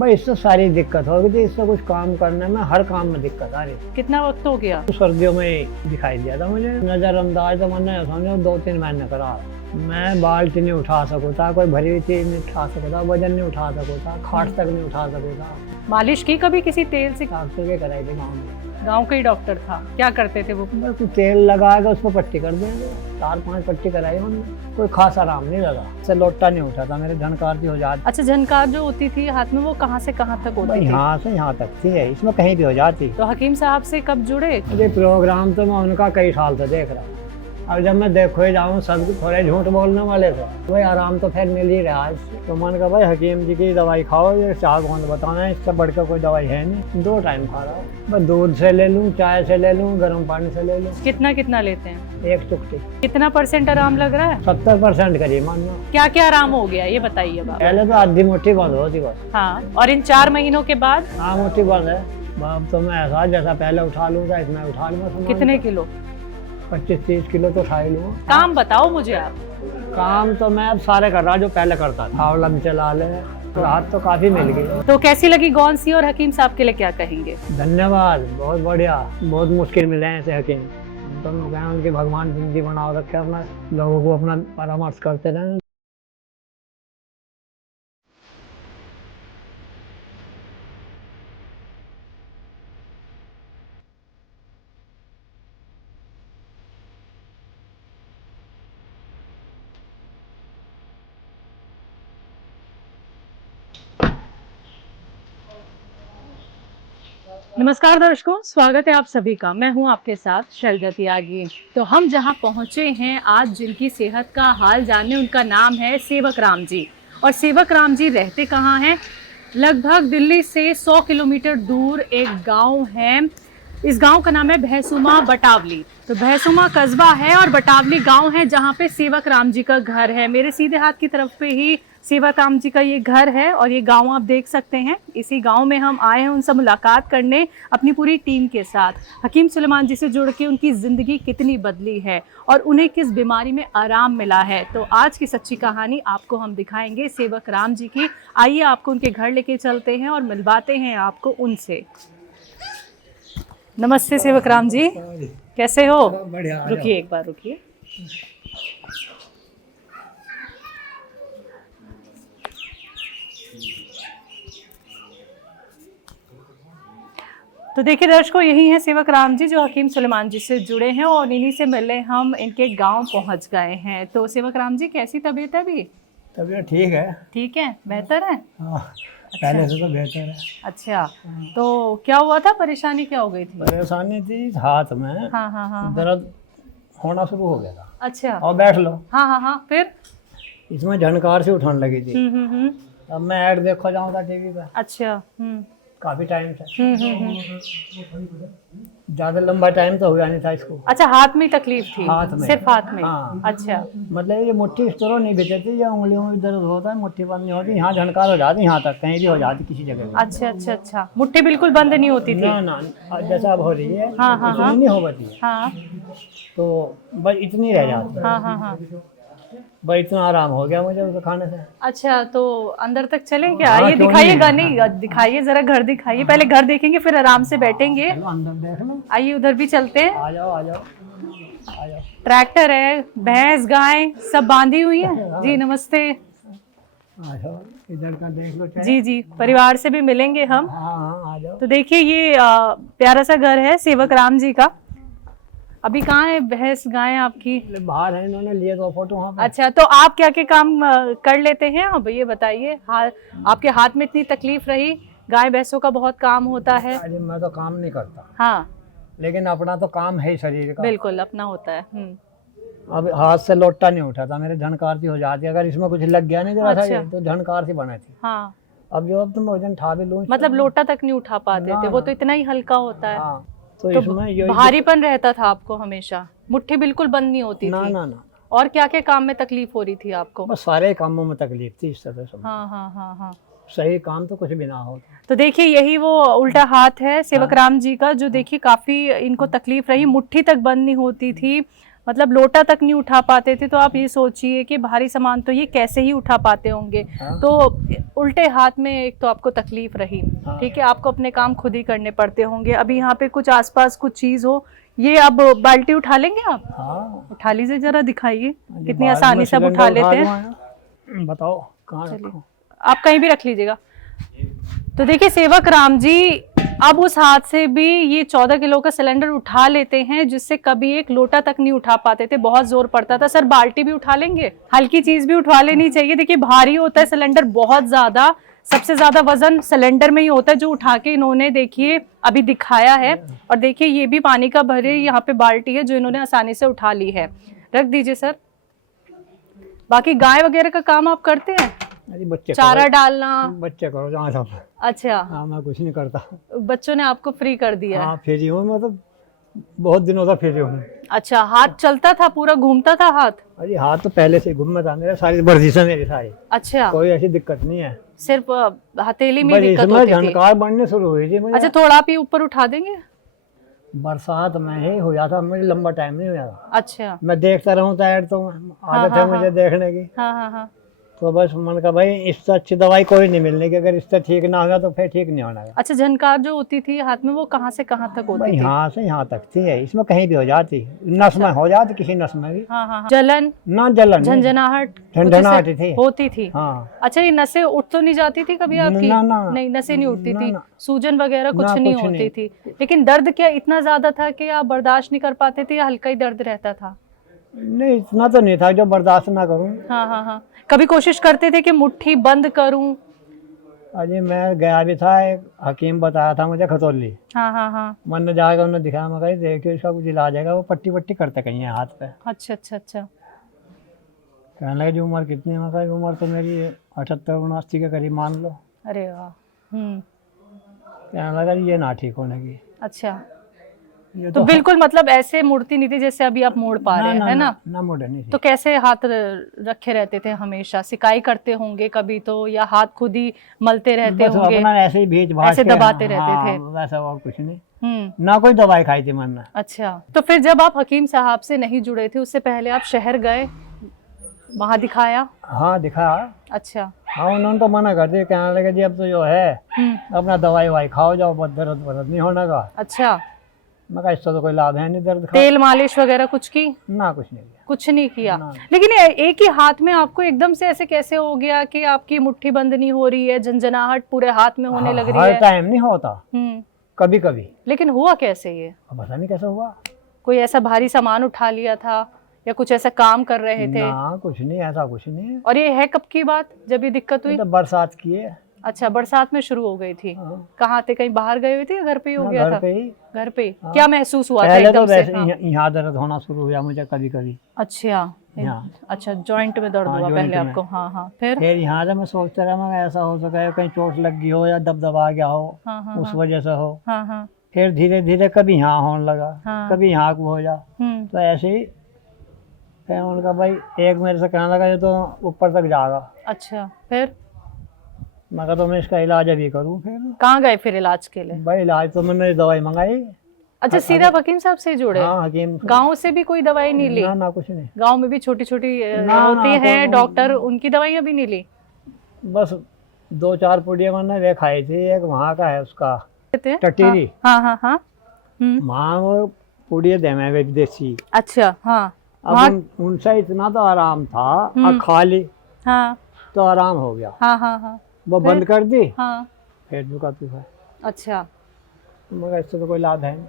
भाई इससे सारी दिक्कत हो गई थी, इससे कुछ काम करने में हर काम में दिक्कत आ रही। कितना वक्त हो गया? तो सर्दियों में दिखाई दिया था मुझे, नजरअंदाज तो मैंने समझो 2-3 महीने करा। मैं बाल्टी नहीं उठा सकूँ था, कोई भरी हुई चीज नहीं उठा सकता था, वजन नहीं उठा सकूँ था, खाट तक नहीं उठा सकूँ था। मालिश की कभी किसी तेल से? डॉक्टर के कराई थी गाँव में। गांव का ही डॉक्टर था, क्या करते थे वो? बस कुछ तेल लगाएगा उस पर पट्टी कर देंगे, 4-5 पट्टी कराई हमने, कोई खास आराम नहीं लगा। से लोटा नहीं उठा था, मेरे झनकार की हो जाती। अच्छा, झनकार जो होती थी हाथ में, वो कहाँ से कहाँ तक होती थी? यहाँ से यहाँ तक थी, इसमें कहीं भी हो जाती। तो हकीम साहब से कब जुड़े? ये प्रोग्राम तो मैं उनका कई साल से देख रहा हूँ। अब जब मैं देखो ही जाऊँ, सब थोड़े झूठ बोलने वाले थे, वही आराम तो फिर मिल ही रहा है। तो मैंने कहा भाई हकीम जी की दवाई खाओ, ये चाह कौन बताना है, इससे बढ़कर कोई दवाई है नहीं। 2 टाइम खा रहा हूँ, बस दूध से ले लूँ, चाय से ले लूँ, गर्म पानी से ले लूँ। कितना कितना लेते हैं? 1 चुटकी। कितना % आराम लग रहा है? 70% करिए मान लो। क्या क्या आराम हो गया ये बताइए अब आप। पहले तो आधी मुट्ठी बंद होती बस। हाँ, और इन 4 महीनों के बाद? हाँ मुट्ठी बंद है। अब तो मैं ऐसा जैसा पहले उठा लूँगा इतना उठा लूँगा। कितने किलो? 25-30 किलो तो उठा ही लूँगा। काम बताओ मुझे आप। काम तो मैं अब सारे कर रहा जो पहले करता था। हावड़ा में चला ले, राहत तो काफी मिल गई। तो कैसी लगी गौनसी, और हकीम साहब के लिए क्या कहेंगे? धन्यवाद, बहुत बढ़िया। बहुत मुश्किल मिले हैं ऐसे हकीम। तो मैं उनके भगवान जिंदगी बनाओ रखे, अपना लोगों को अपना परामर्श करते रहें। नमस्कार दर्शकों, स्वागत है आप सभी का। मैं हूं आपके साथ शैलजा त्यागी। तो हम जहां पहुंचे हैं आज, जिनकी सेहत का हाल जानने, उनका नाम है सेवक राम जी। और सेवक राम जी रहते कहाँ हैं? लगभग दिल्ली से 100 किलोमीटर दूर एक गांव है। इस गांव का नाम है भैंसुमा बटावली। तो भैंसुमा कस्बा है और बटावली गांव है, जहां पे सेवक राम जी का घर है। मेरे सीधे हाथ की तरफ पे ही सेवक राम जी का ये घर है और ये गांव आप देख सकते हैं। इसी गांव में हम आए हैं उनसे मुलाकात करने अपनी पूरी टीम के साथ। हकीम सुलेमान जी से जुड़ के उनकी ज़िंदगी कितनी बदली है और उन्हें किस बीमारी में आराम मिला है, तो आज की सच्ची कहानी आपको हम दिखाएंगे सेवक राम जी की। आइए आपको उनके घर लेके चलते हैं और मिलवाते हैं आपको उनसे। नमस्ते सेवक राम जी, कैसे हो? बढ़िया। रुकिए एक बार, रुकिए। तो देखिए दर्शकों, यही हैं सेवक राम जी जो हकीम सुलेमान जी से जुड़े हैं और इन्हीं से मिलने हम इनके गांव पहुंच गए हैं। तो सेवक राम जी, कैसी तबीयत है अभी? तबीयत ठीक है। ठीक है, बेहतर है? हाँ, पहले से तो बेहतर है। अच्छा, तो क्या हुआ था, परेशानी क्या हो गई थी? परेशानी थी हाथ में। हाँ हाँ हाँ। दर्द होना शुरू हो गया था। अच्छा। और बैठ लो। हाँ हाँ हाँ, फिर? इसमें झनकार से उठाने लगी थी। हम्म। अब मैं ऐड देखो जाऊँ था टीवी पे अच्छा। काफी टाइम से। ज्यादा लंबा टाइम तो हुआ नहीं था इसको। अच्छा, हाथ में तकलीफ थी? हाथ में। सिर्फ हाथ में? हाँ। अच्छा। मतलब ये मुट्ठी इस तरह नहीं बिचती, या उंगलियों में दर्द होता है, मुट्ठी बंद नहीं होती, यहाँ झनकार हो जाती, यहाँ तक कहीं भी हो जाती किसी जगह पे। अच्छा अच्छा अच्छा, मुट्ठी बिल्कुल बंद नहीं होती थी? ना ना, जैसा अब हो रही है। हाँ हाँ हाँ। इतनी नहीं हो पाती है। हाँ तो बस इतनी रह जाती है। हाँ हाँ हाँ। बस इतना आराम हो गया मुझे उसको खाने से। अच्छा, तो अंदर तक चलें क्या? हाँ, ये क्यों दिखाइएगा? नहीं? नहीं, दिखाइए जरा, घर दिखाइए। पहले घर देखेंगे फिर आराम से बैठेंगे। चलो अंदर देख लो। आइए उधर भी चलते हैं। आ जाओ आ जाओ आ जाओ। ट्रैक्टर है, भैंस गाय सब बांधी हुई है जी। नमस्ते। आ जाओ, इधर का देख लो चाहे। जी जी, परिवार से भी मिलेंगे हम। हाँ हाँ आ जाओ। तो देखिए, ये प्यारा सा घर है सेवक राम जी का। अभी कहाँ है भैंस गाय आपकी? बाहर है, इन्होंने लिए तो फोटो वहाँ पे। अच्छा, तो आप क्या क्या काम कर लेते हैं अब ये बताइए? आपके हाथ में इतनी तकलीफ रही, गाय भैंसों का बहुत काम होता है। अरे मैं तो काम नहीं करता। हाँ, लेकिन अपना तो काम है ही शरीर का। बिल्कुल अपना होता है। अब हाथ से लोटा नहीं उठाता, मेरे झनकार सी हो जाती। अगर इसमें कुछ लग गया नहीं जरा सा अच्छा। ये, तो झनकार सी बने थी। हाँ, अब जो अब तुम वजन उठा भी लो, मतलब लोटा तक नहीं उठा पाते ना, थे, वो ना। तो इतना ही हल्का होता है। हाँ, तो तो इसमें यही भारीपन रहता था आपको हमेशा? मुट्ठी बिल्कुल बंद नहीं होती ना थी? ना ना, और क्या क्या काम में तकलीफ हो रही थी आपको? बस सारे कामों में तकलीफ थी इस तरह से। हाँ हाँ हाँ हाँ। सही काम तो कुछ भी ना हो। तो देखिए, यही वो उल्टा हाथ है सेवक राम जी का, जो देखिए काफी इनको तकलीफ रही, मुट्ठी तक बंद नहीं होती थी। मतलब लोटा तक नहीं उठा पाते थे, तो आप ये सोचिए कि भारी सामान तो ये कैसे ही उठा पाते होंगे। हाँ। तो उल्टे हाथ में एक तो आपको तकलीफ रही, हाँ। ठीक है, आपको अपने काम खुद ही करने पड़ते होंगे। अभी यहाँ पे कुछ आसपास कुछ चीज हो, ये अब बाल्टी उठा लेंगे आप? हाँ। उठा लीजिए, जरा दिखाइए कितनी बाद में आसानी से आप उठा सिलेंडर लेते हैं। लूँ, बताओ कहाँ चलिए, रखूं? आप कहीं भी रख लीजिएगा। तो देखिए सेवक राम जी अब उस हाथ से भी ये 14 किलो का सिलेंडर उठा लेते हैं, जिससे कभी एक लोटा तक नहीं उठा पाते थे, बहुत जोर पड़ता था। सर बाल्टी भी उठा लेंगे? हल्की चीज भी उठा लेनी चाहिए। देखिए भारी होता है सिलेंडर बहुत ज्यादा, सबसे ज्यादा वजन सिलेंडर में ही होता है, जो उठा के इन्होंने देखिए अभी दिखाया है। और देखिए ये भी पानी का भरे यहाँ पे बाल्टी है, जो इन्होंने आसानी से उठा ली है। रख दीजिए सर। बाकी गाय वगैरह का काम आप करते हैं? अरे बच्चे चारा डालना? बच्चे करो जहाँ सब। अच्छा, हाँ, मैं कुछ नहीं करता। बच्चों ने आपको फ्री कर दिया है? हाँ, फ्री हूँ, मतलब बहुत दिनों से फ्री हूँ। अच्छा, हाथ चलता था, पूरा घूमता था हाथ? अरे हाथ तो पहले से घूमता था मेरा, सारी वर्जिशें मेरी सारी। अच्छा, कोई ऐसी दिक्कत नहीं है, सिर्फ हथेली में ही बस दिक्कत इसमें होती थी? झनकार बढ़ने शुरू हुई थी मुझे। अच्छा, थोड़ा आप ये ऊपर उठा देंगे? बरसात में ही हो जाता, मुझे लंबा टाइम नहीं हुआ। अच्छा, मैं देखता रहूँ टायर, तो आदत है मुझे देखने की। हाँ हाँ हाँ। तो बस मन का भाई इससे अच्छी दवाई कोई नहीं मिलने की, अगर इससे ठीक ना होगा तो फिर ठीक नहीं होना है। अच्छा, झनकार जो होती थी हाथ में, वो कहाँ से कहाँ तक होती भाई थी? यहाँ से यहाँ तक थी, है इसमें कहीं भी हो जाती, नस में हो जाती, किसी नस में भी। हाँ हाँ हाँ। जलन, ना जलन, झंझनाहट झंझनाहट कुछ ऐसे थी। होती थी? हाँ। अच्छा, ये नसें उठ तो नहीं जाती थी कभी आपकी? ना, ना, नहीं, नसें नहीं उठती ना, थी, ना। सूजन वगैरह कुछ ना, नहीं कुछ होती नहीं। थी? लेकिन दर्द क्या इतना ज्यादा था कि आप बर्दाश्त नहीं कर पाते थे, या हल्का ही दर्द रहता था? नहीं, इतना तो नहीं था जो बर्दाश्त ना करूँ। हाँ हाँ हाँ। कभी कोशिश करते थे कि मुट्ठी बंद करूं? अजय मैं गया भी था, एक हकीम बताया था मुझे खतौली। हाँ हाँ हाँ। मैंने जाकर उन्हें दिखाया, मैं कहा देखिए इसका कुछ इलाज है, वो पट्टी वट्टी करते कहीं है हाथ पे। अच्छा अच्छा अच्छा। कहने लगे जी उम्र कितनी है? मैं कहा उम्र तो मेरी 78-79 के करीब मान लो। अरे वाह। कहने लगा ये ना ठीक होने की। अच्छा, ये तो बिल्कुल मतलब ऐसे मुड़ती नहीं थी जैसे अभी आप मोड़ पा रहे हैं, है ना? ना मोड़े नहीं थी। तो कैसे हाथ रखे रहते थे हमेशा? सिकाई करते होंगे कभी तो, या हाथ खुद ही मलते रहते बस होंगे? अपना ऐसे ही भीज भाज ऐसे के, दबाते रहते थे? वैसा और कुछ नहीं। हम्म। ना कोई दवाई खाई थी मैंने। अच्छा, तो फिर जब आप हकीम साहब से नहीं जुड़े थे, उससे पहले आप शहर गए, वहां दिखाया? हाँ दिखा। अच्छा। हाँ, उन्होंने तो मना कर दिया, कहने लगे जी अब तो जो है अपना दवाई वाई खाओ जाओ, बस दर्द वर्द नहीं होने का। अच्छा। मैं कहा इससे तो कोई लाभ है नहीं दर्द का। तेल मालिश वगैरह कुछ की? ना, कुछ नहीं किया। कुछ नहीं किया। ना। लेकिन एक ही हाथ में आपको एकदम से ऐसे कैसे हो गया कि आपकी मुट्ठी बंद नहीं हो रही है, झंझनाहट पूरे हाथ में होने लग रही हर है? टाइम नहीं होता, कभी कभी। लेकिन हुआ कैसे ये? अब पता नहीं कैसे हुआ। कोई ऐसा भारी सामान उठा लिया था, या कुछ ऐसा काम कर रहे थे? ना, कुछ नहीं, ऐसा कुछ नहीं है। और ये है कब की बात जब ये दिक्कत हुई? मतलब बरसात की है। अच्छा, बरसात में शुरू हो गई थी। हाँ। कहाँ थे, कहीं बाहर गए हुए थे या घर पे ही हो ना, गया घर था? पे ही। घर पे ही। हाँ। क्या महसूस हुआ था पहले तो एकदम से? वैसे हाँ। यहाँ दर्द होना शुरू हुआ मुझे कभी कभी। अच्छा यहाँ। अच्छा, जॉइंट में दर्द हाँ, हुआ जॉइंट पहले में। आपको? हाँ हाँ। फिर? यहाँ से मैं सोचता रहा, मैं ऐसा हो सका है कहीं चोट लग गई हो या दबदबा आ गया हो, हाँ हाँ उस वजह से हो। हाँ हाँ। फिर धीरे धीरे कभी यहाँ होने लगा, हाँ। कभी यहाँ को हो जा, तो ऐसे ही। फिर उनका भाई एक मेरे से कहने लगा ये तो ऊपर तक जाएगा। अच्छा, फिर? मैं कहा तो मैं इसका इलाज अभी करूँ। फिर कहाँ गए फिर इलाज के लिए? भाई इलाज तो मैंने दवाई मंगाई। अच्छा, सीधा हकीम साहब से जुड़े? हाँ, हकीम। गांव से भी कोई दवाई नहीं ली? ना, ना, कुछ नहीं। गांव में भी छोटी छोटी ना, होती ना, है तो- डॉक्टर, उनकी दवाइयाँ भी नहीं ली? बस 2-4 पुड़िया मैंने वे खाई थी, एक वहाँ का है उसका थे? टटीरी। हाँ हाँ हाँ। वहाँ वो पुड़िया दे में विदेशी। अच्छा। हाँ। अब उनसे इतना तो आराम था, अब खा ली हाँ तो आराम हो गया। हाँ हाँ हाँ। वो बंद कर दी, हाँ। फिर झुका तू है। अच्छा, मगर इससे तो कोई लाभ है नहीं।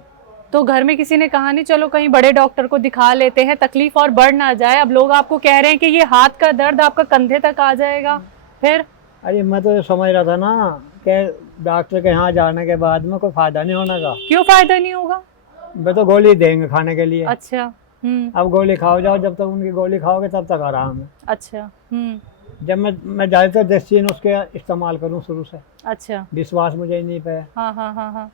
तो घर में किसी ने कहा नहीं चलो कहीं बड़े डॉक्टर को दिखा लेते हैं, तकलीफ और बढ़ ना जाए? अब लोग आपको कह रहे हैं कि ये हाथ का दर्द आपका कंधे तक आ जाएगा। फिर? अरे मैं तो समझ रहा था ना कि डॉक्टर के यहाँ जाने के बाद में कोई फायदा नहीं होने का। क्यों फायदा नहीं होगा? वे तो गोली देंगे खाने के लिए। अच्छा। अब गोली खाओ जाओ, जब तक उनकी गोली खाओगे तब तक आराम है। अच्छा। जब मैं ज़्यादातर देसी नुस्खे इस्तेमाल करूँ शुरू से, अच्छा। विश्वास मुझे ही नहीं पे, हाँ हाँ हाँ हाँ।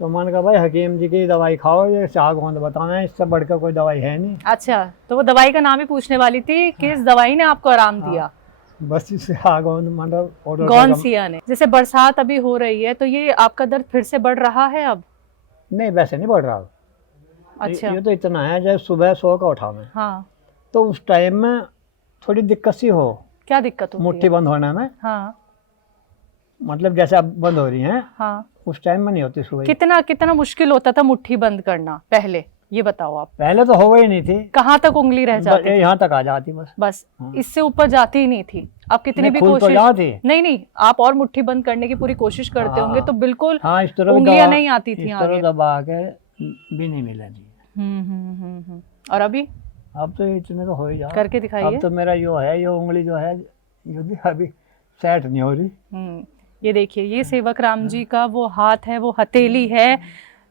तो मैंने कहा भाई हकीम जी की दवाई खाओ, ये चाह गोंद बताना, इससे बढ़कर कोई दवाई है नहीं। अच्छा, तो वो दवाई का नाम ही पूछने वाली थी, किस दवाई ने आपको आराम दिया? बस इससे चाह गोंद मतलब गौनसिया ने। जैसे बरसात अभी हो रही है, तो ये आपका दर्द फिर से बढ़ रहा है अब? नहीं, वैसे नहीं बढ़ रहा। अच्छा। ये तो इतना है, जब सुबह सो का उठा मैं हाँ। तो उस टाइम में थोड़ी दिक्कत सी हो, क्या दिक्कत होती मुट्ठी है? बंद होने में, हाँ मतलब जैसे अब बंद हो रही हैं, हाँ। उस टाइम में नहीं होती सुबह। कितना कितना मुश्किल होता था मुट्ठी बंद करना पहले, ये बताओ आप। पहले तो हो गई नहीं थी, कहाँ तक उंगली रह जाती थी? यहाँ तक आ जाती बस। बस हाँ। इससे ऊपर जाती ही नहीं थी। आप कितनी नहीं, भी खुल तो कोशिश, जाती। नहीं नहीं, आप और मुट्ठी बंद करने की पूरी कोशिश करते हाँ। होंगे तो बिल्कुल हाँ, इस तरह उंगलियां नहीं आती थी इस आगे। तरह दबा के भी नहीं मिलेगी। और अभी अब तो इतने तो हो ही जा। करके दिखाइए। अब तो मेरा यो है, यो उंगली जो है यो भी अभी सेट नहीं हो रही। ये देखिए, ये सेवक राम जी का वो हाथ है, वो हथेली है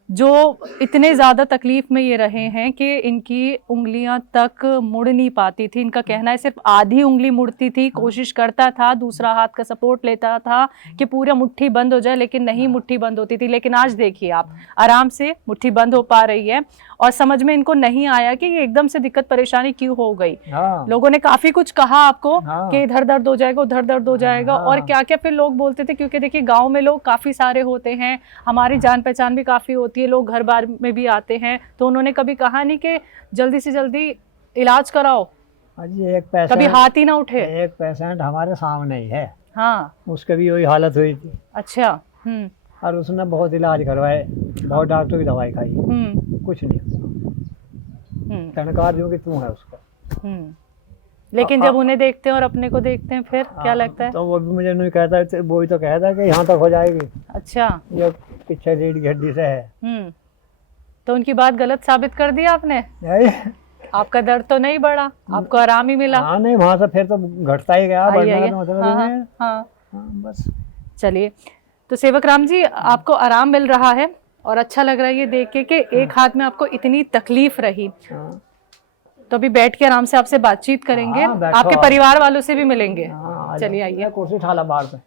जो इतने ज़्यादा तकलीफ में ये रहे हैं कि इनकी उंगलियां तक मुड़ नहीं पाती थी। इनका कहना है सिर्फ आधी उंगली मुड़ती थी, कोशिश करता था, दूसरा हाथ का सपोर्ट लेता था कि पूरा मुट्ठी बंद हो जाए, लेकिन नहीं मुट्ठी बंद होती थी। लेकिन आज देखिए आप, आराम से मुट्ठी बंद हो पा रही है और समझ में इनको नहीं आया कि ये एकदम से दिक्कत परेशानी क्यों हो गई। हाँ। लोगों ने काफ़ी कुछ कहा आपको। हाँ। कि इधर दर्द हो जाएगा, उधर दर्द हो जाएगा। हाँ। और क्या क्या फिर लोग बोलते थे, क्योंकि देखिए गांव में लोग काफ़ी सारे होते हैं, हमारी जान पहचान भी काफ़ी होती है, लोग घर बार में भी आते हैं, तो उन्होंने कभी कहा नहीं कि जल्दी से जल्दी इलाज कराओ? अजी एक पेशेंट, कभी हाथ ही ना उठे? एक पेशेंट हमारे सामने ही है, हाँ। उसके भी वही हालत हुई थी। अच्छा। और उसने बहुत इलाज करवाए, बहुत डॉक्टर की दवाई खाई, कुछ नहीं। टनकार जो कि तू है उसका। लेकिन जब उन्हें देखते हैं और अपने को देखते हैं फिर क्या लगता है? तो वो भी मुझे नहीं कहता, वो ही तो कहता है कि यहाँ तक हो जाएगी। अच्छा। ये पीछे रीढ़ की हड्डी से है। तो उनकी बात गलत साबित कर दी आपने? आपका दर्द तो नहीं बढ़ा, आपको आराम ही मिला? हाँ, नहीं वहाँ से फिर तो घटता ही गया, बढ़ने का तो मतलब ही नहीं है। हाँ। बस। चलिए, तो सेवक राम जी आपको आराम मिल रहा है और अच्छा लग रहा है ये देख के कि एक हाथ में आपको इतनी तकलीफ रही। तो अभी बैठ के आराम से आपसे बातचीत करेंगे, आपके परिवार वालों से भी मिलेंगे। चलिए आइए। कुर्सी ठाला बाहर पे।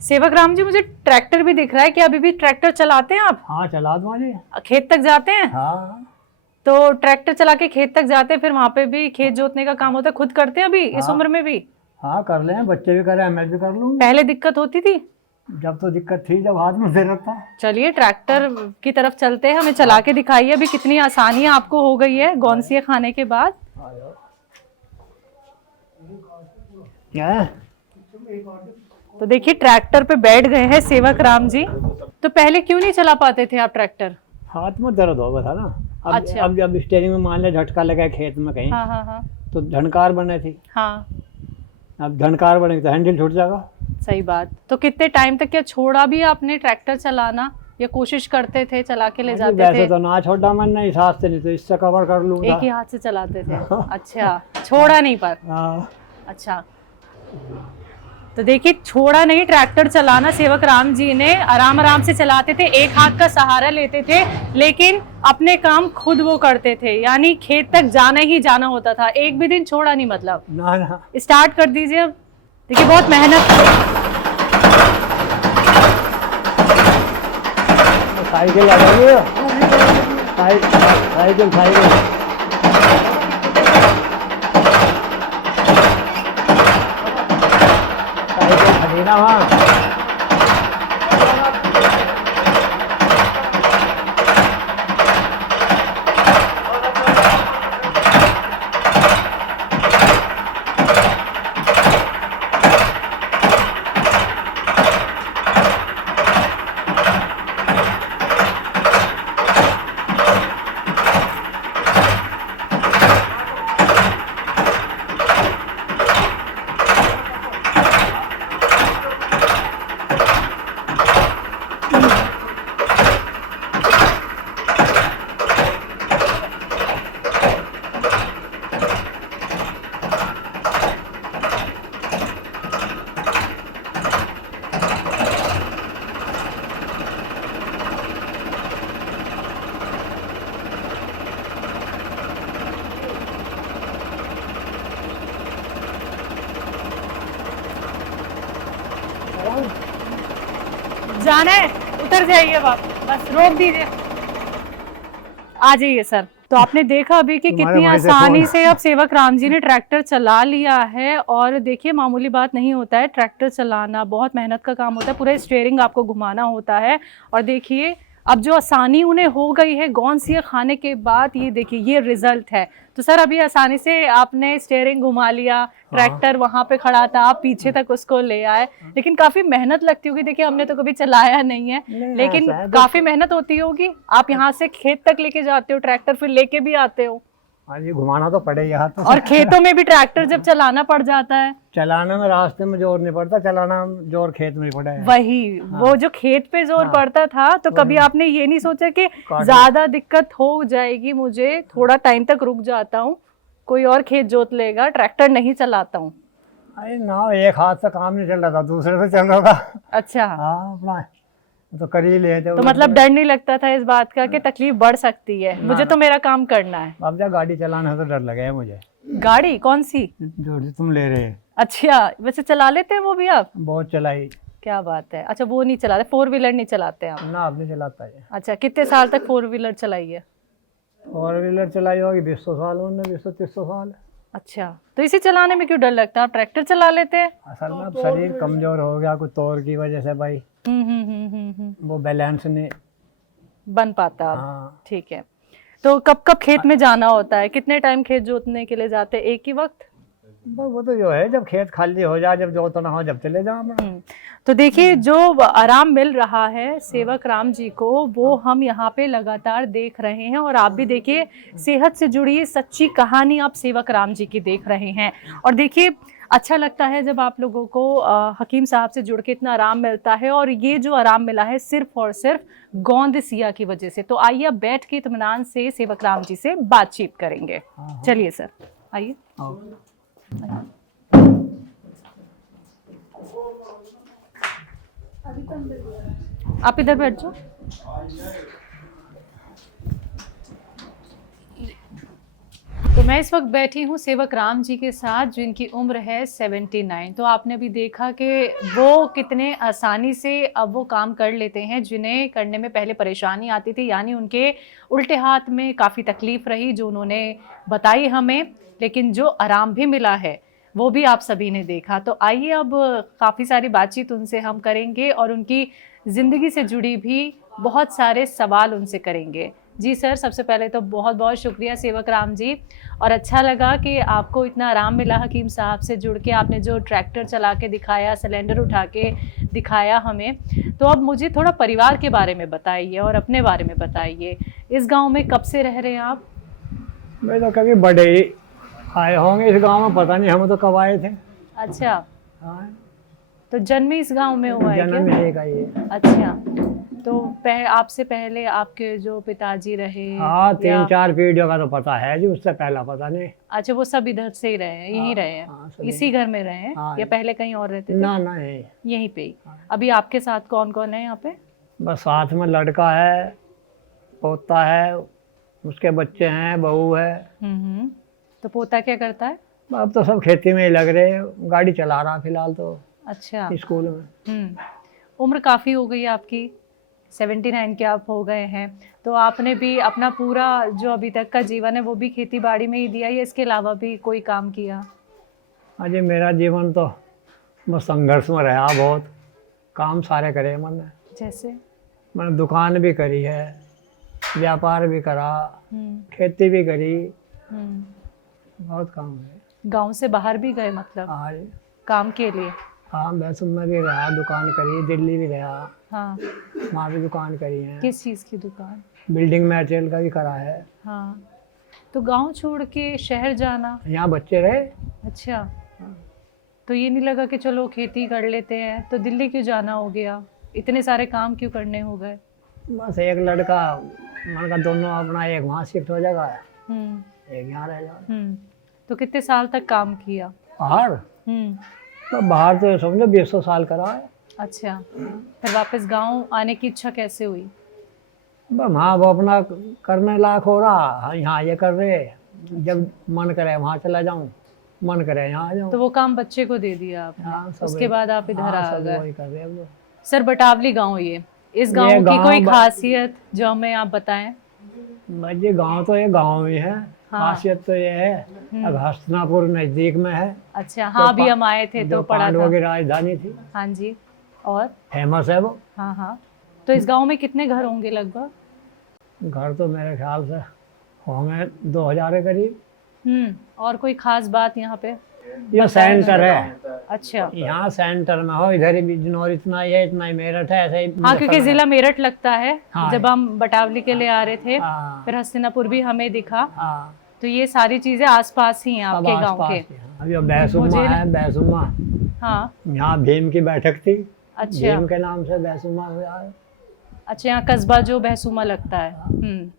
सेवक राम जी, मुझे ट्रैक्टर भी दिख रहा है, कि अभी भी ट्रैक्टर चलाते हैं आप? हाँ, चला दूँ जी। खेत तक जाते हैं? हाँ। तो ट्रैक्टर चला के खेत तक जाते हैं, फिर वहाँ पे भी खेत जोतने का काम होता है, खुद करते हैं अभी इस उम्र में भी? हाँ, कर ले, बच्चे भी करें, मैं भी कर लूँ। पहले दिक्कत होती थी? जब तो दिक्कत थी, जब हाथ में दे रखा। चलिए ट्रैक्टर की तरफ चलते हैं, हमें चला के दिखाइए अभी कितनी आसानियां आपको हो गई है गौनसिया खाने के बाद। तो देखिए ट्रैक्टर पे बैठ गए हैं सेवक राम जी। तो पहले क्यों नहीं चला पाते थे आप ट्रैक्टर? हाथ में दर्द हो गया था ना। अब अच्छा। अब जब स्टीयरिंग में मान ले झटका लगा खेत में कहीं, हाँ। तो झनकार बने थी। हाँ। अब झनकार बनेगी तो हैंडल छूट जाएगा। सही बात। तो कितने टाइम तक क्या छोड़ा भी आपने ट्रैक्टर चलाना, या कोशिश करते थे, चला के ले जाते वैसे थे? तो ना छोड़ा मन, नहीं साथ से, नहीं तो इससे कवर कर लूंगा। एक ही हाथ से चलाते थे? अच्छा, छोड़ा नहीं पर? अच्छा, तो देखिए छोड़ा नहीं ट्रैक्टर चलाना, सेवक राम जी ने आराम आराम से चलाते थे, एक हाथ का सहारा लेते थे, लेकिन अपने काम खुद वो करते थे, यानी खेत तक जाना ही जाना होता था, एक भी दिन छोड़ा नहीं। मतलब ना। स्टार्ट कर दीजिए अब। देखिए बहुत मेहनत। साइकिल आ गई, साइकिल खड़ी ना वहाँ। जाना है, उतर जाइए बस रोक दीजिए, आ जाइए सर। तो आपने देखा अभी कि कितनी आसानी से अब सेवक राम जी ने ट्रैक्टर चला लिया है। और देखिए मामूली बात नहीं होता है ट्रैक्टर चलाना, बहुत मेहनत का काम होता है, पूरा स्टीयरिंग आपको घुमाना होता है। और देखिए अब जो आसानी उन्हें हो गई है गोंद सिया खाने के बाद, ये देखिए ये रिजल्ट है। तो सर अभी आसानी से आपने स्टीयरिंग घुमा लिया, ट्रैक्टर वहां पे खड़ा था, आप पीछे तक उसको ले आए, लेकिन काफी मेहनत लगती होगी। देखिए हमने तो कभी चलाया नहीं है, लेकिन ऐसा है, काफी मेहनत होती होगी। आप यहाँ से खेत तक लेके जाते हो ट्रैक्टर, फिर लेके भी आते हो, हाँ जी, घुमाना तो पड़ेगा हाथ तो। और खेतों में भी ट्रैक्टर जब चलाना पड़ जाता है। चलाने में रास्ते में जोर नहीं पड़ता, चलाना जोर खेत में पड़ा है। वही वो जो खेत पे जोर पड़ता था, तो कभी आपने ये नहीं सोचा कि काटो। ज्यादा दिक्कत हो जाएगी, मुझे थोड़ा टाइम तक रुक जाता हूँ, कोई और खेत जोत लेगा, ट्रैक्टर नहीं चलाता हूँ? अरे ना, एक हाथ से काम नहीं चल रहा था, दूसरे से चल रहा था। अच्छा, हाँ, अपना तो कर ही लेते। तो मतलब डर नहीं लगता था इस बात का कि तकलीफ बढ़ सकती है, मुझे तो मेरा काम करना है। अब जब गाड़ी चलाना है तो डर लगे है मुझे। गाड़ी कौन सी? जो तुम ले रहे हैं। अच्छा, वैसे चला लेते हैं वो भी आप? बहुत चलाई क्या बात है। अच्छा, वो नहीं चलाते, 4 व्हीलर नहीं चलाते आप? ना, अब नहीं चलाता है। अच्छा, कितने साल तक 4 व्हीलर चलाई है? 4 व्हीलर चलाई होगी 20 साल, 20-30 साल। अच्छा, तो इसी चलाने में क्यों डर लगता है? आप ट्रैक्टर चला लेते हैं? असल में अब शरीर कमजोर हो गया कुछ तौर की वजह से भाई, वो बैलेंस नहीं बन पाता अब। हाँ। ठीक है, तो कब कब खेत में जाना होता है? कितने टाइम खेत जोतने के लिए जाते हैं? एक ही वक्त? वो तो जो है, जब खेत खाली हो जाए, जब जोतना हो, जब चले जाओ अपना। तो देखिए जो आराम मिल रहा है सेवक राम जी को, वो हम यहाँ पे लगातार देख रहे हैं। और आप भी देखिए, सेहत से जुड़ी सच्ची कहानी आप सेवक राम जी की देख रहे हैं। और देखिए अच्छा लगता है जब आप लोगों को हकीम साहब से जुड़ के इतना आराम मिलता है, और ये जो आराम मिला है सिर्फ और सिर्फ गोंद सिया की वजह से। तो आइए अब बैठ के इत्मीनान से सेवक राम जी से बातचीत करेंगे। चलिए सर, आइए। आप इधर बैठ जाओ। तो मैं इस वक्त बैठी हूँ सेवक राम जी के साथ, जिनकी उम्र है 79। तो आपने भी देखा कि वो कितने आसानी से अब वो काम कर लेते हैं जिन्हें करने में पहले परेशानी आती थी, यानी उनके उल्टे हाथ में काफ़ी तकलीफ रही जो उन्होंने बताई हमें, लेकिन जो आराम भी मिला है वो भी आप सभी ने देखा। तो आइए अब काफ़ी सारी बातचीत उनसे हम करेंगे और उनकी ज़िंदगी से जुड़ी भी बहुत सारे सवाल उनसे करेंगे। जी सर, सबसे पहले तो बहुत बहुत शुक्रिया सेवक राम जी, और अच्छा लगा कि आपको इतना आराम मिला हकीम साहब से जुड़ के। आपने जो ट्रैक्टर चला के दिखाया, सिलेंडर उठा के दिखाया हमें। तो अब मुझे थोड़ा परिवार के बारे में बताइए और अपने बारे में बताइए। इस गांव में कब से रह रहे हैं आप? मैं तो कभी बड़े ही आए होंगे इस गांव में, पता नहीं हम तो कब आए थे। अच्छा, हाँ, तो जन्म इस गांव में हुआ है जन्म क्या? यही का ही है। अच्छा, तो आपसे पहले आपके जो पिताजी रहे? हाँ, 3-4 या... पीढ़ियों का तो पता है जी, उससे पहला पता नहीं। अच्छा, वो सब इधर से ही रहे हैं, यहीं रहे हैं? हाँ, इसी घर में रहे हैं हाँ, या पहले कहीं और रहते थे? ना ना, यहीं पे ही। अभी आपके साथ कौन कौन है यहाँ पे? बस साथ में लड़का है, पोता है, उसके बच्चे हैं, बहू है। तो पोता क्या करता है? अब तो सब खेती में ही लग रहे हैं, गाड़ी चला रहा फिलहाल तो। अच्छा, स्कूल में। उम्र काफ़ी हो गई है आपकी, 79 के आप हो गए हैं। तो आपने भी अपना पूरा जो अभी तक का जीवन है वो भी खेती बाड़ी में ही दिया, या इसके अलावा भी कोई काम किया? अजय, मेरा जीवन तो बस संघर्ष में रहा बहुत। काम सारे करे मैंने। जैसे? मैंने दुकान भी करी है, व्यापार भी करा, खेती भी करी, बहुत काम है। गांव से बाहर भी गए मतलब आज काम के लिए? हाँ, वैसे में भी रहा, दुकान करी, दिल्ली भी रहा। हाँ, वहाँ भी दुकान करी है। किस चीज़ की दुकान? बिल्डिंग मटेरियल का भी करा है। हाँ, तो गांव छोड़ के शहर जाना? यहाँ बच्चे रहे। अच्छा, तो ये नहीं लगा कि चलो खेती कर लेते हैं? तो दिल्ली क्यों जाना हो गया? इतने सारे काम क्यों करने हो गए? बस एक लड़का, मन का दोनों अपना, एक वहाँ शिफ्ट हो जाएगा, एक यहाँ रह जाएगा। तो कितने साल तक काम किया बाहर? तो बाहर तो समझो 20 साल करा है। अच्छा, फिर वापस गांव आने की इच्छा कैसे हुई? बस हाँ, वो अपना करने लायक हो रहा, यहाँ ये कर रहे, जब मन करे वहाँ चला जाऊँ, मन करे यहाँ आ जाऊँ। तो वो काम बच्चे को दे दिया आपने? हाँ, उसके बाद आप इधर आ गए। वही कर रहे हैं अब। सर, बटावली गांव, ये इस गांव की कोई खासियत जो हमें आप बताएं? बस ये गांव तो ये गांव ही है। खासियत तो ये है, अब हस्तिनापुर नजदीक में है। अच्छा, हाँ, अभी हम आए थे तो पढ़ा था। पांडवों की राजधानी थी। हाँ जी, और फेमस है वो। हाँ हाँ, तो इस गांव में कितने घर होंगे लगभग? घर तो मेरे ख्याल से होंगे 2000 के करीब। और कोई खास बात यहाँ पे? यह सेंटर है। अच्छा। यहाँ सेंटर में हो, इधर ही बिजनौर इतना ही है, इतना ही मेरठ है, ऐसे ही हाँ, क्योंकि जिला मेरठ लगता है। हाँ। जब हम बटावली के लिए आ रहे थे, हाँ। फिर हस्तिनापुर भी हमें दिखा। हाँ, तो ये सारी चीजें आसपास ही हैं सब आपके गांव आसपास के। ही हैं। अब ये बैसुमा मुझे ना- है, बैसुमा हाँ। यहाँ भीम की बैठक थी, अच्छा। भीम के नाम से बैसुमा हुआ है। अच्छा, यहाँ कस्बा जो बहसुमा लगता है।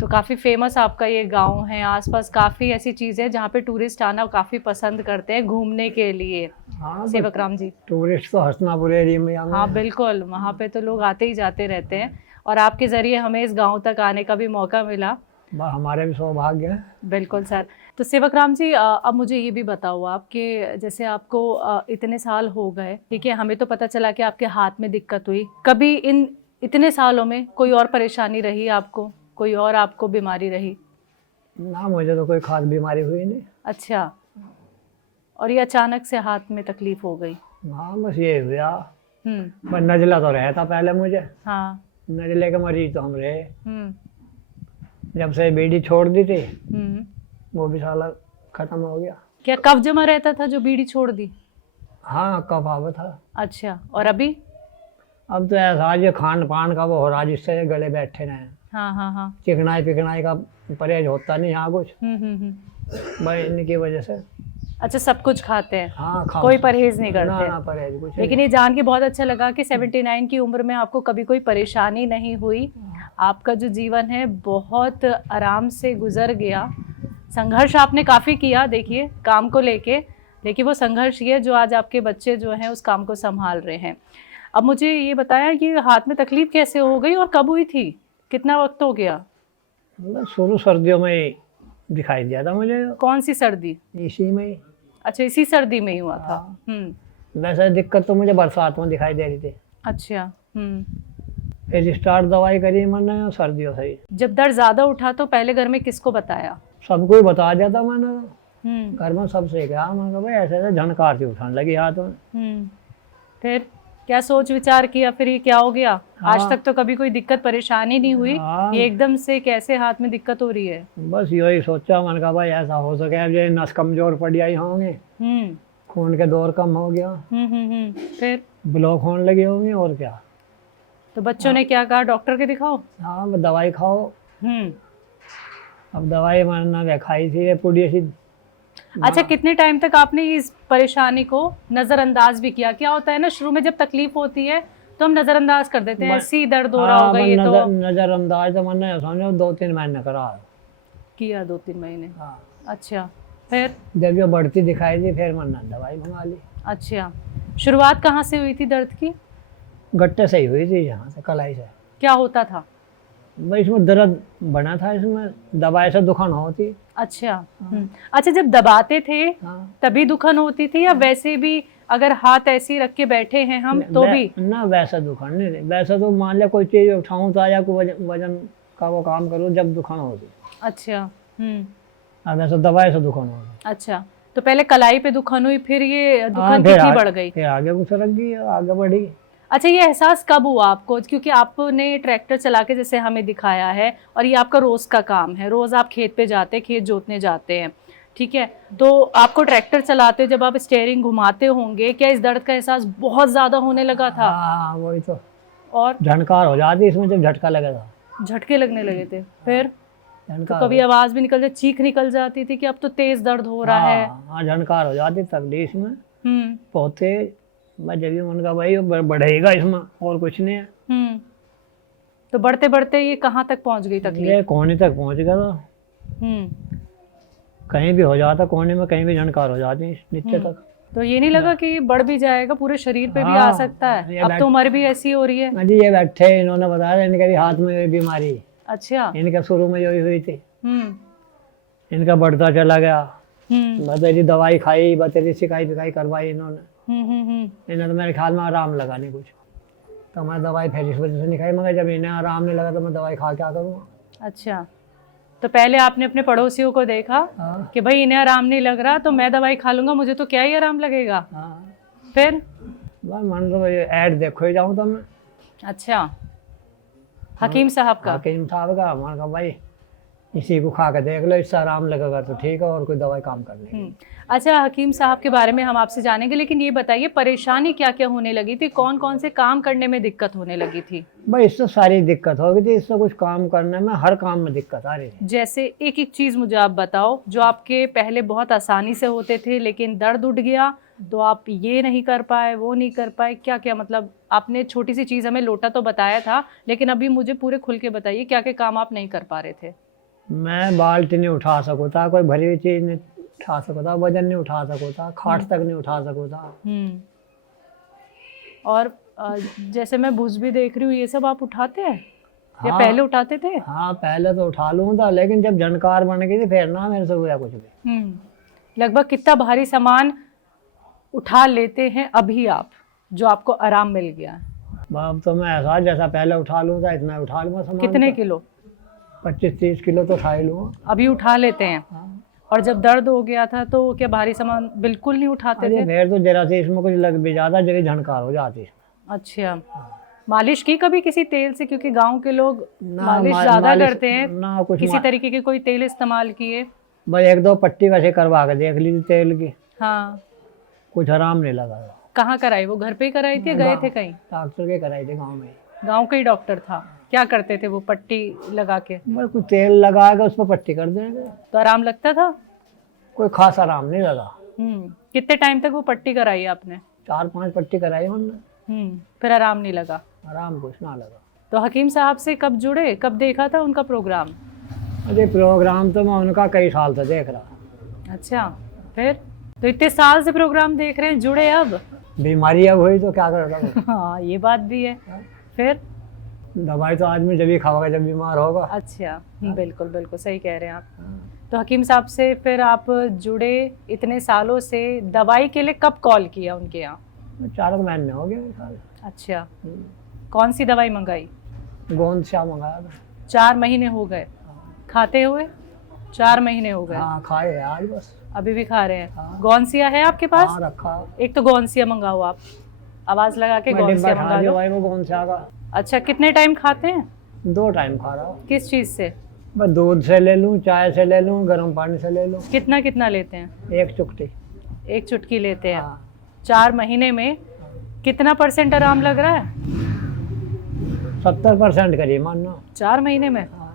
तो काफ़ी फेमस आपका ये गांव है। आसपास काफ़ी ऐसी चीज़ें जहाँ पे टूरिस्ट आना काफ़ी पसंद करते हैं घूमने के लिए। हाँ, सेवक राम जी। टूरिस्ट तो हस्तिनापुर एरिया में यहाँ हाँ बिल्कुल, वहाँ पे तो लोग आते ही जाते रहते हैं, और आपके ज़रिए हमें इस गांव तक आने का भी मौका मिला। हमारे भी सौभाग्य है। बिल्कुल सर। तो सेवक राम जी, अब मुझे ये भी बताओ आप कि जैसे आपको इतने साल हो गए, ठीक है, हमें तो पता चला कि आपके हाथ में दिक्कत हुई। कभी इन इतने सालों में कोई और परेशानी रही आपको, कोई और आपको बीमारी रही? ना, मुझे तो कोई खास बीमारी हुई नहीं। अच्छा, और ये अचानक से हाथ में तकलीफ हो गई? हाँ, बस ये हुआ। हम्म। बस नजला तो रहता पहले मुझे। हाँ। नजले के मरीज तो हम रहे। हम्म। जब से बीड़ी छोड़ दी थी, हम्म। वो भी साला खत्म हो गया। क्या कफ जमा रहता था जो बीड़ी छोड़ दी? हाँ, कफ आवा था। अच्छा, और अभी? अब तो ऐसा ये खान पान का वो हो रहा, जिससे गले बैठे रहे। हाँ हाँ हाँ। चिकनाई पिकनाई का परहेज होता नहीं यहाँ कुछ, भाई इनकी वजह से। अच्छा, सब कुछ खाते हैं? हाँ, खाओ। कोई परहेज नहीं करते? ना, ना परहेज कुछ लेकिन ये जान के बहुत अच्छा लगा कि 79 की उम्र में आपको कभी कोई परेशानी नहीं हुई। आपका जो जीवन है बहुत आराम से गुजर गया। संघर्ष आपने काफ़ी किया, देखिए, काम को लेके, लेकिन वो संघर्ष ये जो आज आपके बच्चे जो हैं उस काम को संभाल रहे हैं। अब मुझे ये बताया कि हाथ में तकलीफ कैसे हो गई और कब हुई थी, कितना वक्त हो गया? शुरू सर्दियों में ही दिखाई दिया था मुझे। कौन सी सर्दी? इसी में ही। अच्छा, इसी सर्दी में ही हुआ था। वैसे दिक्कत तो मुझे बरसात में दिखाई दे रही थी। अच्छा। फिर स्टार्ट दवाई करी मैंने सर्दियों से ही। जब दर्द ज़्यादा उठा तो पहले घर में किसको बताया? सबको ही बता दिया था मैंने। घर में सबसे कहा, मैंने कहा भाई ऐसे ऐसे झनकार सी उठाने लगी हाथ में। फिर क्या सोच विचार किया, फिर ये क्या हो गया? हाँ। आज तक तो कभी कोई दिक्कत परेशानी नहीं हुई। हाँ। ये एकदम से कैसे हाथ में दिक्कत हो रही है? बस यही सोचा, मैंने कहा भाई ऐसा हो सके, अब ये नस कमजोर पड़ आई होंगे, खून के दौर कम हो गया, फिर ब्लॉक होने लगी होंगी, और क्या। तो बच्चों ने क्या कहा, डॉक्टर के दिखाओ? हाँ, वो दवाई खाओ। अब दवाई मैंने खाई थी, ये पूरी ऐसी। अच्छा, कितने टाइम तक आपने इस परेशानी को नजरअंदाज भी किया? क्या होता है ना, शुरू में जब तकलीफ होती है तो हम नजरअंदाज कर देते हैं, ऐसी दर्द हो रहा होगा ये तो। नजरअंदाज तो मैंने समझो 2-3 महीने करा किया, 2-3 महीने। हाँ। अच्छा, फिर जब ये बढ़ती दिखाई दी, फिर मैंने दवाई मंगा ली। अच्छा, शुरुआत कहाँ से हुई थी दर्द की? गट्टे से ही हुई थी, यहाँ से कलाई से। क्या होता था? भाई इसमें दर्द बना था, इसमें दवाई से दुखन होती। अच्छा। अच्छा, जब दबाते थे हाँ। तभी दुखन होती थी, या वैसे भी अगर हाथ ऐसे रख के बैठे हैं हम तो भी? ना, वैसा दुखन नहीं। वैसा तो मान लिया कोई चीज उठाऊं तो या कोई वजन का वो काम करूं, जब दुखन होती। अच्छा। अब वैसा दवाई से दुखन होती। अच्छा, तो पहले कलाई पे दुखन हुई, फिर ये दुखन कितनी बढ़ गई? फिर आगे कुछ रख गई, आगे बढ़ी। अच्छा, ये एहसास कब हुआ आपको? क्योंकि आपने ट्रैक्टर चला के जैसे हमें दिखाया है, और ये आपका रोज़ का काम है, रोज़ आप खेत पे जाते हैं, खेत जोतने जाते हैं, ठीक है, तो आपको ट्रैक्टर चलाते जब आप स्टीयरिंग घुमाते होंगे, क्या इस दर्द का एहसास बहुत ज़्यादा होने लगा था? हाँ, वही तो। और झनकार हो जाती इसमें, जब झटका लगा था। झटके लगने लगे थे, फिर तो कभी आवाज़ भी निकल जाती, चीख निकल जाती थी कि अब तो तेज़ दर्द हो रहा है? हाँ, झनकार हो जाती तकलीफ में बहुत तेज। मैं जब भी मन का भाई बढ़ेगा इसमें, और कुछ नहीं है। तो बढ़ते बढ़ते ये कहाँ तक पहुँच गई तकलीफ? ये कोने तक पहुँच गया था। कहीं भी हो जाता कोने में, कहीं भी झनकार हो जाती नीचे तक। तो ये नहीं लगा कि बढ़ भी जाएगा, पूरे शरीर पे भी आ सकता है? अब तो उम्र भी ऐसी हो रही है। जी, ये बैठे, इन्होंने बताया इनके भी हाथ में बीमारी। अच्छा। इनका शुरू में यही हुई थी, इनका बढ़ता चला गया। बतेरी दवाई खाई, बतेरी सिकाई पिकाई करवाई इन्होंने। इन्हें तो मेरे ख्याल में आराम लगा नहीं कुछ, तो मैं दवाई फिर इस वजह से नहीं खाई। मगर जब इन्हें आराम नहीं लगा तो मैं दवाई खा क्या करूँगा। अच्छा, तो पहले आपने अपने पड़ोसियों को देखा कि भाई इन्हें आराम नहीं लग रहा, तो मैं दवाई खा लूंगा, मुझे तो क्या ही आराम लगेगा। फिर मन तो ऐड देखो ही जाऊँ तो मैं अच्छा, हकीम साहब का। हकीम साहब का मैंने कहा भाई इसी को खा के देख लो, इससे आराम लगेगा तो ठीक है, और कोई दवाई काम कर लेगी। अच्छा, हकीम साहब के बारे में हम आपसे जानेंगे, लेकिन ये बताइए परेशानी क्या क्या होने लगी थी, कौन कौन से काम करने में दिक्कत होने लगी थी? भाई इससे सारी दिक्कत हो गई थी, इससे कुछ काम करने में, हर काम में दिक्कत आ रही थी। जैसे एक एक चीज मुझे आप बताओ, जो आपके पहले बहुत आसानी से होते थे लेकिन दर्द उठ गया तो आप ये नहीं कर पाए, वो नहीं कर पाए, क्या क्या? मतलब आपने छोटी सी चीज हमें लोटा तो बताया था, लेकिन अभी मुझे पूरे खुल के बताइए क्या क्या काम आप नहीं कर पा रहे थे। मैं बाल्टी नहीं उठा सकूँ था, कोई भरी हुई चीज नहीं उठा सकूँ था, वजन नहीं उठा सकूँ था, खाट तक नहीं उठा सकूँ था। और जैसे मैं भुज भी देख रही हूँ, ये सब आप उठाते हैं या हाँ, पहले उठाते थे? हाँ पहले तो उठा लूँ था, लेकिन जब जानकार बन गई थी फिर ना मेरे से हुआ कुछ भी। लगभग कितना भारी सामान उठा लेते हैं अभी आप, जो आपको आराम मिल गया? अब तो मैं ऐसा जैसा पहले उठा लूँ था इतना उठा लूँगा सामान। कितने तो किलो? 25-30 किलो तो उठा ही लूँगा। अभी उठा लेते हैं? हाँ। और जब दर्द हो गया था तो क्या भारी सामान बिल्कुल नहीं उठाते अरे थे? फिर तो जरा से इसमें कुछ लग भी जाता, जगह झनकार हो जाती। अच्छा, मालिश की कभी किसी तेल से? क्योंकि गांव के लोग ना मालिश ज्यादा मालिश करते हैं। ना कुछ किसी तरीके के कोई तेल इस्तेमाल किए? भाई 1-2 पट्टी वैसे करवा के देख ली थी तेल की, हाँ। कुछ आराम नहीं लगा। कहाँ कराई? वो घर पे ही कराई थी या गए थे कहीं? डॉक्टर के कराई थी गाँव में। गांव का ही डॉक्टर था? क्या करते थे वो पट्टी लगा के? बस कुछ तेल लगा के उस पर पट्टी कर देंगे। तो आराम लगता था? कोई खास आराम नहीं लगा। कितने टाइम तक वो पट्टी कराई आपने? 4-5 पट्टी कराई हमने। फिर आराम नहीं लगा? आराम कुछ ना लगा। तो हकीम साहब से कब जुड़े, कब देखा था उनका प्रोग्राम? अरे प्रोग्राम तो मैं उनका कई साल से देख रहा। अच्छा, फिर तो इतने साल से प्रोग्राम देख रहे हैं, जुड़े अब? बीमारी अब हुई तो क्या करेगा। हाँ, ये बात भी है। फिर दवाई तो आदमी जब ही खाएगा जब बीमार होगा। अच्छा, बिल्कुल बिल्कुल सही कह रहे हैं आप। तो हकीम साहब से फिर आप जुड़े इतने सालों से, दवाई के लिए कब कॉल किया उनके यहाँ? 4 महीने हो गए साल। अच्छा, कौन सी दवाई मंगाई? गोंद शाह मंगाया था। 4 महीने हो गए खाते हुए? 4 महीने हो गए? हाँ खाए आज बस। अभी भी खा रहे हैं? हाँ। गौनसिया है आपके पास? हाँ रखा। एक तो गौनसिया मंगाओ आप, आवाज लगा के गौनसिया मंगा लो। भाई वो गोंद शाह का। अच्छा, कितने टाइम खाते हैं? 2 टाइम खा रहा हूँ। किस चीज से? बस दूध से ले लूँ, चाय से ले लूँ, गर्म पानी से ले लूँ। कितना कितना लेते हैं? 1 चुटकी। 1 चुटकी लेते हैं? हाँ। 4 महीने में कितना % आराम लग रहा है? 70% करिए मानना। 4 महीने में? हाँ।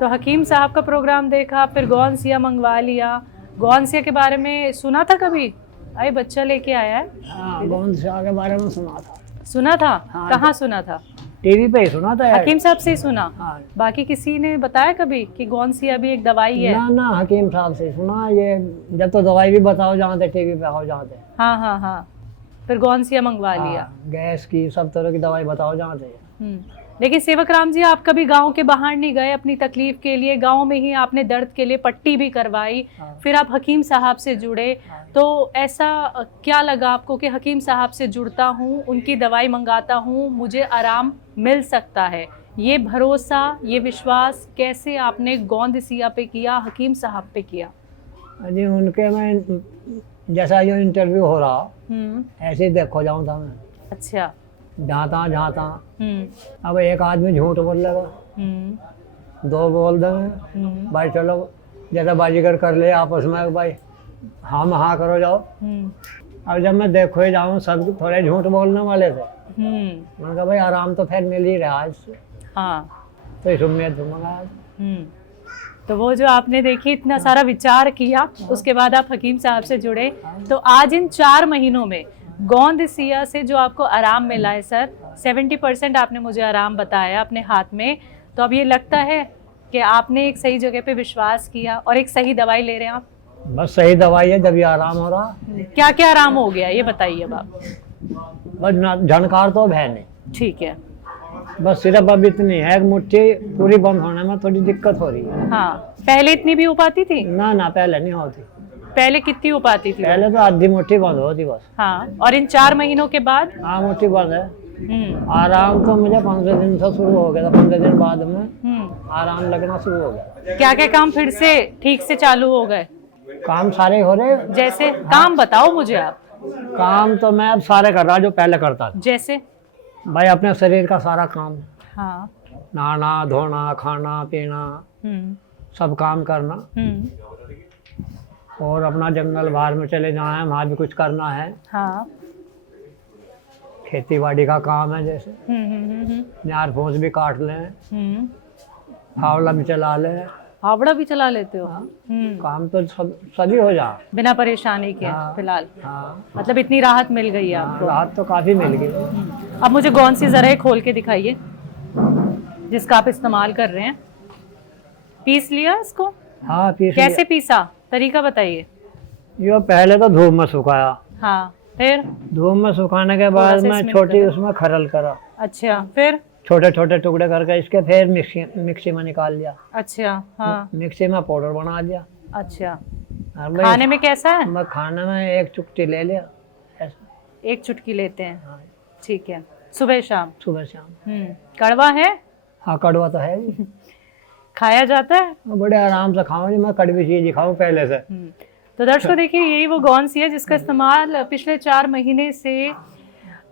तो हकीम साहब का प्रोग्राम देखा, फिर गौनसिया मंगवा लिया। गौनसिया के बारे में सुना था कभी? अरे बच्चा लेके आया है। हाँ गोंद शाह के बारे में सुना था। सुना था? हाँ। कहाँ सुना था? टीवी पे ही सुना था यार। हकीम साहब से ही सुना? हाँ। बाकी किसी ने बताया कभी कि गौनसिया भी एक दवाई है? ना ना हकीम साहब से सुना। ये जब तो दवाई भी बताओ जाते टीवी पे हो जाते। हाँ हाँ हाँ। फिर गौनसिया मंगवा लिया। हाँ, गैस की सब तरह की दवाई बताओ जाते। लेकिन सेवक राम जी, आप कभी गांव के बाहर नहीं गए अपनी तकलीफ के लिए? गांव में ही आपने दर्द के लिए पट्टी भी करवाई। हाँ। फिर आप हकीम साहब से जुड़े। हाँ। तो ऐसा क्या लगा आपको कि हकीम साहब से जुड़ता हूँ, उनकी दवाई मंगाता हूँ, मुझे आराम मिल सकता है? ये भरोसा, ये विश्वास कैसे आपने गोंदसिया पे किया, हकीम साहब पे किया? जी उनके में जैसा ये इंटरव्यू हो रहा ऐसे ही देखो जाऊँ था मैं। अच्छा। जहाँ तहाँ। अब एक आदमी झूठ बोलेगा, 2 बोल देंगे भाई चलो जैसा बाजीगर कर ले आपस में भाई हम हाँ करो जाओ। अब जब मैं देखो ही जाऊँ सब थोड़े झूठ बोलने वाले थे, मैंने कहा भाई आराम तो फिर मिल ही रहा आज से। हाँ। तो इस उम्मीद से मंगाया। तो वो जो आपने देखी, इतना सारा विचार किया, उसके बाद आप हकीम साहब से जुड़े। तो आज इन 4 महीनों में गोंदसिया से जो आपको आराम मिला है सर, 70% आपने मुझे आराम बताया अपने हाथ में। तो अब ये लगता है कि आपने एक सही जगह पे विश्वास किया और एक सही दवाई ले रहे हैं आप? बस सही दवाई है जब ये आराम हो रहा। क्या क्या आराम हो गया ये बताइए अब आप। बस झनकार तो अब है नहीं। ठीक है। बस सिर्फ अब इतनी है, एक मुट्ठी पूरी बंद होने में थोड़ी दिक्कत हो रही है। हाँ, पहले इतनी भी हो पाती थी? ना ना पहले नहीं होती। पहले कितनी हो पाती थी? पहले तो आधी मुट्ठी बंद होती बस। हाँ, और इन 4 महीनों के बाद? हाँ मुट्ठी बंद है। आराम तो मुझे 15 दिन से शुरू हो गया था। 15 दिन बाद में आराम लगना शुरू हो गया। क्या क्या काम फिर से ठीक से चालू हो गए? काम सारे हो रहे। जैसे काम बताओ मुझे आप। काम तो मैं अब सारे कर रहा जो पहले करता था। जैसे? भाई अपने शरीर का सारा काम, हाँ। नहाना धोना खाना पीना सब काम करना, और अपना जंगल बाहर में चले जाना है, वहाँ भी कुछ करना है। हाँ। खेती बाड़ी का काम है, जैसे नार फूस भी काट लें, फावड़ा भी चला लें। फावड़ा भी चला लेते हो? हाँ, काम तो सभी हो जा बिना परेशानी के। हाँ, फिलहाल हाँ, मतलब इतनी राहत मिल गई है आपको? राहत तो काफी मिल गई। अब मुझे कौन सी जरा खोल के दिखाइए जिसका आप इस्तेमाल कर रहे हैं। पीस लिया इसको? हाँ पीस कैसे लिया। पीसा, तरीका बताइए। ये पहले तो धूप में सुखाया, हाँ, फिर? धूप में सुखाने के बाद सा मैं इसमें छोटी करा। उसमें खरल करा, अच्छा, फिर? छोटे छोटे टुकड़े करके इसके फिर मिक्सी में निकाल लिया। अच्छा, हाँ। मिक्सी में पाउडर बना दिया। अच्छा, और मैं खाने में कैसा है? मैं खाने में एक चुटकी ले लिया ऐसा। एक चुटकी लेते हैं? हाँ, ठीक है, सुबह शाम? सुबह शाम। कड़वा है? हाँ कड़वा तो है ही। खाया जाता है? मैं बड़े आराम से खाऊं जी, मैं कड़वी चीज ही खाऊं पहले से। तो दर्शकों देखिए, यही वो गौन-सी है जिसका इस्तेमाल पिछले 4 महीने से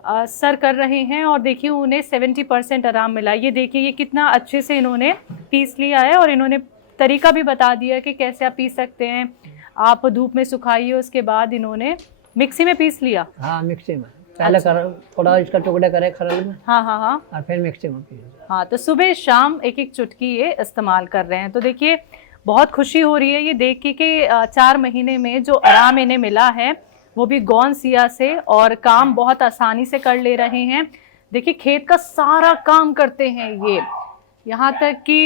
सर कर रहे हैं, और देखिए उन्हें 70% आराम मिला। ये देखिए ये कितना अच्छे से इन्होंने पीस लिया है, और इन्होंने तरीका भी बता दिया कि कैसे आप पीस सकते हैं। आप धूप में सुखाइए, उसके बाद इन्होंने मिक्सी में पीस लिया। हाँ मिक्सी में पहले थोड़ा इसका टुकड़े करे खरल में, हाँ हाँ हाँ, और फिर मिक्सी में पीस। हाँ। तो सुबह शाम एक एक चुटकी ये इस्तेमाल कर रहे हैं। तो देखिए बहुत खुशी हो रही है ये देख के कि 4 महीने में जो आराम इन्हें मिला है वो भी गौन सिया से, और काम बहुत आसानी से कर ले रहे हैं। देखिए खेत का सारा काम करते हैं ये, यहाँ तक कि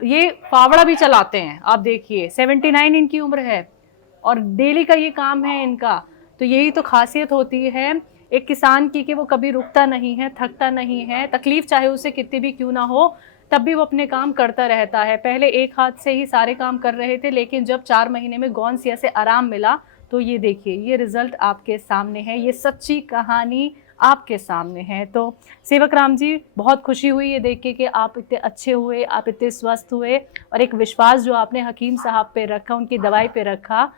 ये फावड़ा भी चलाते हैं। आप देखिए 79 इनकी उम्र है, और डेली का ये काम है इनका। तो यही तो खासियत होती है एक किसान की कि वो कभी रुकता नहीं है, थकता नहीं है। तकलीफ चाहे उसे कितनी भी क्यों ना हो, तब भी वो अपने काम करता रहता है। पहले एक हाथ से ही सारे काम कर रहे थे, लेकिन जब 4 महीने में गौन सिया से आराम मिला तो ये देखिए ये रिजल्ट आपके सामने है, ये सच्ची कहानी आपके सामने है। तो सेवक राम जी, बहुत खुशी हुई ये देख के कि आप इतने अच्छे हुए, आप इतने स्वस्थ हुए, और एक विश्वास जो आपने हकीम साहब पे रखा, उनकी दवाई पे रखा,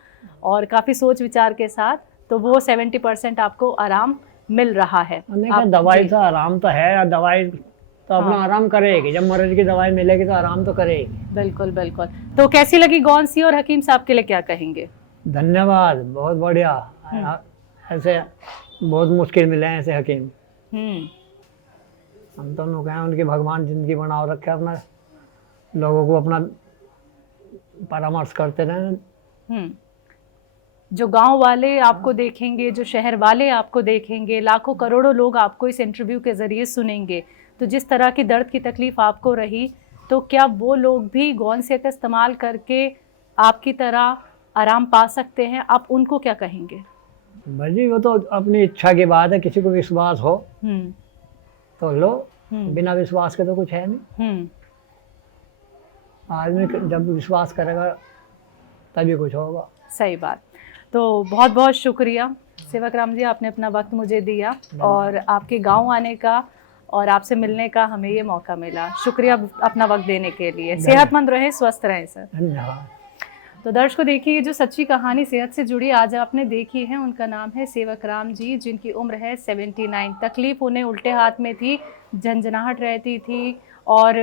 और काफ़ी सोच विचार के साथ, तो वो 70% आपको आराम मिल रहा है। दवाई तो आराम तो है, दवाई तो अपना आराम करेगी, जब मर्ज की दवाई मिलेगी तो आराम तो करेगी। बिल्कुल बिल्कुल। तो कैसी लगी गौन सी, और हकीम साहब के लिए क्या कहेंगे? धन्यवाद, बहुत बढ़िया। ऐसे बहुत मुश्किल मिले हैं ऐसे हकीम। हम तो लोग हैं, उनकी भगवान जिंदगी बनाओ रखे, अपना लोगों को अपना परामर्श करते रहे। जो गांव वाले आपको देखेंगे, जो शहर वाले आपको देखेंगे, लाखों करोड़ों लोग आपको इस इंटरव्यू के ज़रिए सुनेंगे, तो जिस तरह की दर्द की तकलीफ़ आपको रही, तो क्या वो लोग भी गौन सिया का इस्तेमाल करके आपकी तरह आराम पा सकते हैं? आप उनको क्या कहेंगे? भाजी वो तो अपनी इच्छा की बात है, किसी को विश्वास हो तो लो, बिना विश्वास के तो कुछ है नहीं। आदमी जब विश्वास करेगा तभी कुछ होगा। सही बात। तो बहुत बहुत शुक्रिया सेवक राम जी, आपने अपना वक्त मुझे दिया, और आपके गांव आने का और आपसे मिलने का हमें ये मौका मिला। शुक्रिया अपना वक्त देने के लिए। सेहतमंद रहें, स्वस्थ रहें सर। धन्यवाद। तो दर्शकों देखिए, ये जो सच्ची कहानी सेहत से जुड़ी आज आपने देखी है, उनका नाम है सेवक राम जी, जिनकी उम्र है 79। तकलीफ उन्हें उल्टे हाथ में थी, झंझनाहट रहती थी, और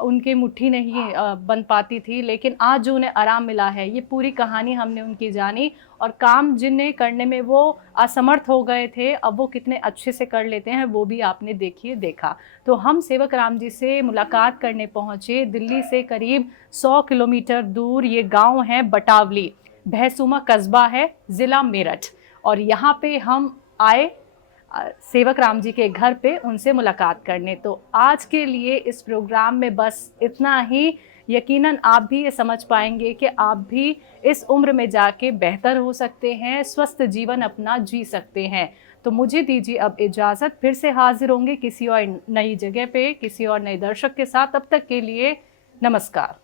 उनकी मुट्ठी नहीं बन पाती थी, लेकिन आज जो उन्हें आराम मिला है, ये पूरी कहानी हमने उनकी जानी, और काम जिन्हें करने में वो असमर्थ हो गए थे, अब वो कितने अच्छे से कर लेते हैं, वो भी आपने देखा। तो हम सेवक राम जी से मुलाकात करने पहुँचे दिल्ली से करीब 100 किलोमीटर दूर। ये गांव है बटावली, भैंसुमा कस्बा है, ज़िला मेरठ, और यहाँ पे हम आए सेवक राम जी के घर पे उनसे मुलाकात करने। तो आज के लिए इस प्रोग्राम में बस इतना ही। यकीनन आप भी ये समझ पाएंगे कि आप भी इस उम्र में जाके बेहतर हो सकते हैं, स्वस्थ जीवन अपना जी सकते हैं। तो मुझे दीजिए अब इजाज़त, फिर से हाजिर होंगे किसी और नई जगह पे, किसी और नए दर्शक के साथ। तब तक के लिए नमस्कार।